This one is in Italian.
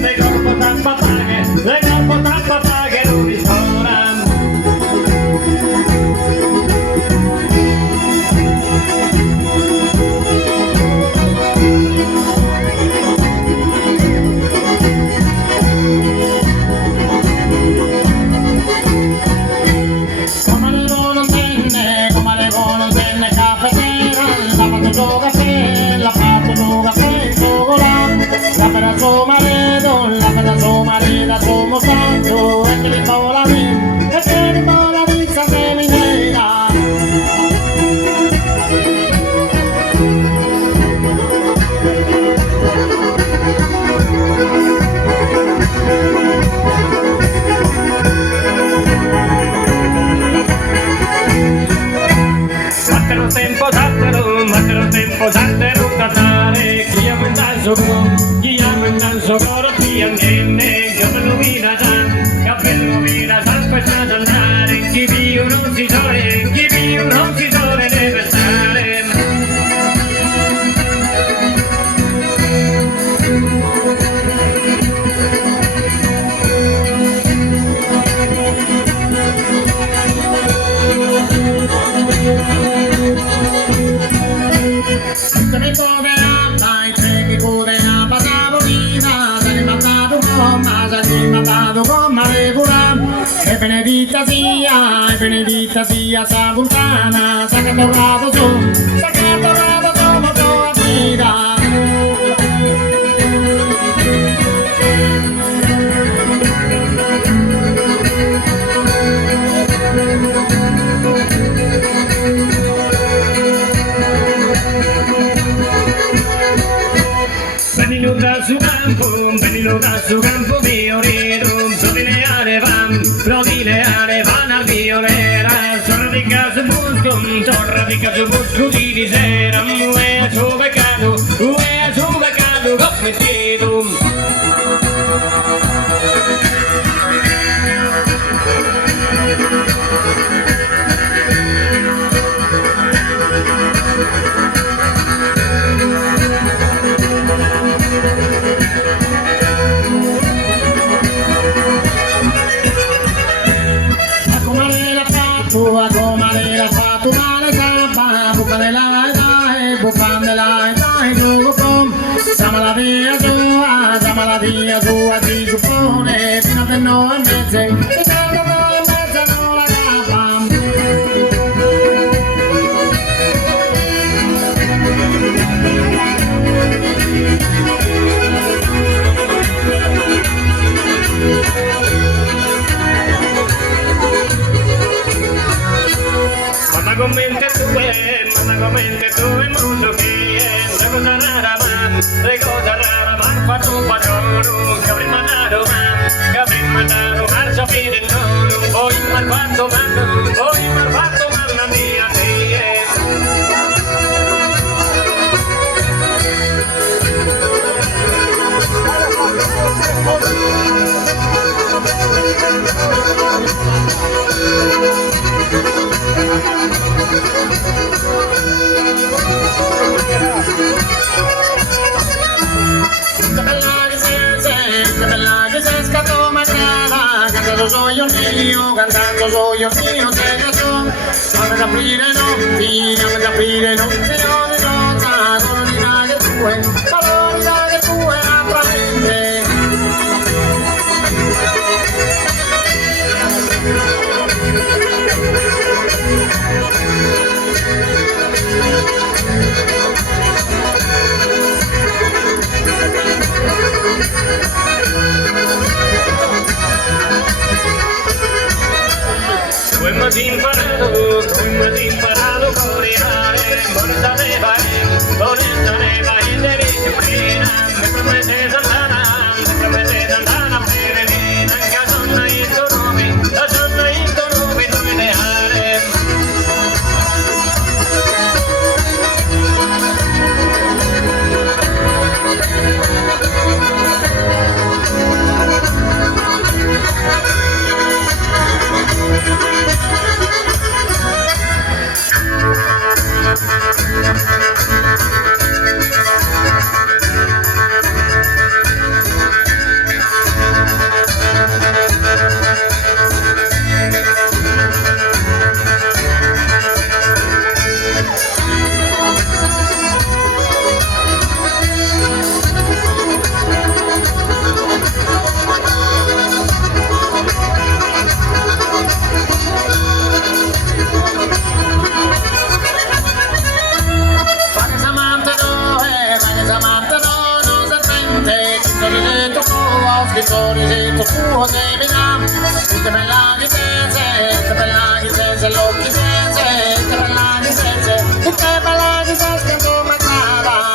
de corpo tan papague non mi suona. Su marida somos tanto, es que le pago la vida, es que le pago la vida de mi negra. Battero tempo, zattero cantare, chi ha mangiato coro, chi ha niente, cappello vira tan, questa da andare, chi vive non si sole deve stare. E benedita sia sta lontana, sa che è tornato su, moto a vita. Venilo da su campo mio rido, provileare van al violera, torra di casa busco di sera, ue su peccato, commettido. Come la fatto male campa, bucandela e tu con Samala via tua, ti suppone, fino a te no e mezze, e tanto no e mezze non la capa. Manda commente tu il mondo che è una cosa rara man, fatto un padrone, che avrei mandato marcia fine non, poi mal fatto mamma mia cantando soy yo mío, te casó, vamos a aprire no, Señor de rosa, colorina que tú eres otra gente. Tu mi has imparado a corear, bonita de Divina, me prometes andar a peregrina, que a donna in tu nome non mi dejare. Vittorio se tu de minam, te bella che bella che lo che te bella che come cava.